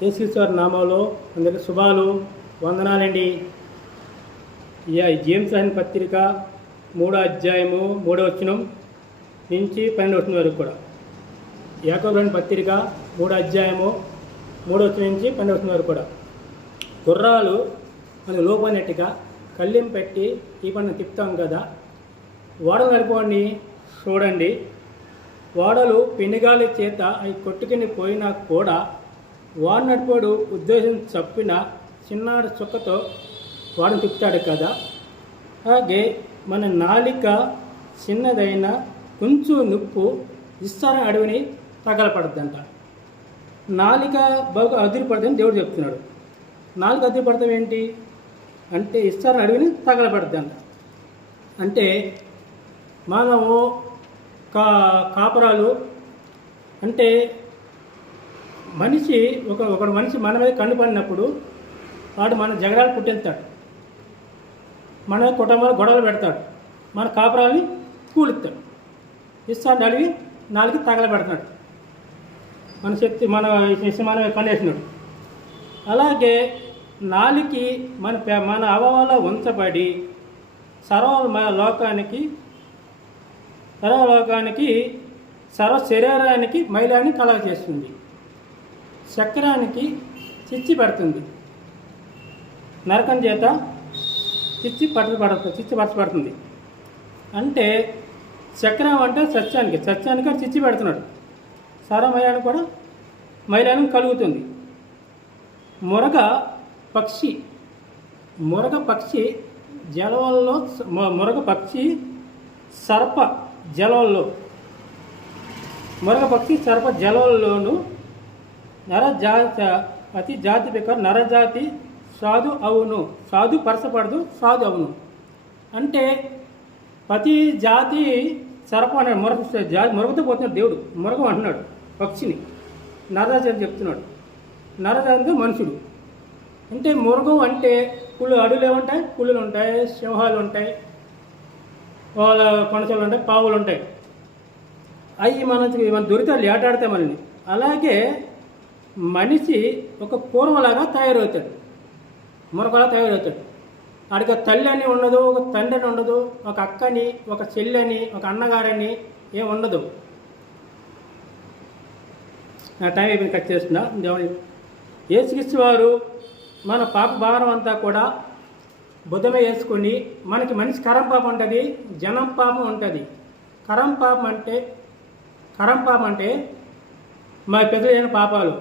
యేసుక్రీస్తు నామంలో అందరికీ శుభాలు, వందనాలండి. జేమ్స్ రాసిన పత్రిక 3వ అధ్యాయము 3వ వచనం నుంచి 12వ వచనం వరకు కూడా. యాకోబు రాసిన పత్రిక 3వ అధ్యాయము 3వ వచనం నుంచి 12వ వచనం వరకు కూడా. గుర్రాలు మనకు లోపడినట్టుగా కళ్ళెం పెట్టి ఈ పని తిప్పుతాం కదా. ఓడలు నడిపోండి చూడండి. ఓడలు పెనుగాలి చేత అవి కొట్టుకుని పోయినా కూడా వాడు నడిపోడు ఉద్దేశం చప్పిన చిన్నాడు చుక్కతో వాడిని తిప్పుతాడు కదా. అలాగే మన నాలిక చిన్నదైన కొంచెం నొప్పు విస్తారం అడవిని తగలపడద్దంట. నాలిక బాగా అదిరిపడదని దేవుడు చెప్తున్నాడు. నాలుక అదిరిపడతాం ఏంటి అంటే విస్తారం అడవిని తగలపడద్దంట. అంటే మనము కాపురాలు అంటే మనిషి ఒక మనిషి మన మీద కన్ను పడినప్పుడు వాడు మన జగడాలు పుట్టిస్తాడు, మన కుటుంబాలు గొడవలు పెడతాడు, మన కాపురాలని కూలిస్తాడు. ఇస్తాడు అడిగి నాలుగు తగలబెడతాడు, మన శక్తి మన కనేసినాడు. అలాగే నాలుగు మన అవయవాల్లో ఉంచబడి సర్వలోకానికి సర్వ శరీరానికి మైలాన్ని కలగ చేస్తుంది, చక్రానికి చిచ్చి పెడుతుంది, నరకం చేత చిచ్చి పరచబడుతుంది. అంటే చక్రం అంటే సత్యానికి చిచ్చి పెడుతున్నాడు, సర్వమయానికి కూడా మైలాన్ని కలుగుతుంది. మురగ పక్షి జలంలో సర్ప జలంలోను అతి జాతి ప్రకారం నరజాతి సాధు అవును, సాధు పరచపడదు, సాధు అవును. అంటే ప్రతి జాతి సర్ప అన్నాడు, మురగతో పోతున్నాడు దేవుడు. మురగం అంటున్నాడు పక్షిని, నరజాతి అని చెప్తున్నాడు. నరజాతి మనుషుడు. అంటే మురగం అంటే అడవులు ఏముంటాయి, పులులు ఉంటాయి, సింహాలు ఉంటాయి, వాళ్ళ కొనసలు ఉంటాయి, పావులు ఉంటాయి. అవి మన దొరికితే ఏటాడితే మనల్ని. అలాగే మనిషి ఒక పూర్వలాగా తయారవుతాడు, మురగలా తయారవుతాడు. ఆడికి తల్లి అని ఉండదు, ఒక తండ్రి అని ఉండదు, ఒక అక్కని, ఒక చెల్లని, ఒక అన్నగారని ఏం ఉండదు. నా టైం అయిపోయింది, కట్ చేస్తున్నా. యేసుక్రీస్తు వారు మన పాప భారం అంతా కూడా బుద్ధమే వేసుకొని, మనకి మనిషి కరం పాపం ఉంటుంది, జనం పాపం ఉంటుంది. కరం పాపం అంటే మా పెద్దలైన పాపాలు.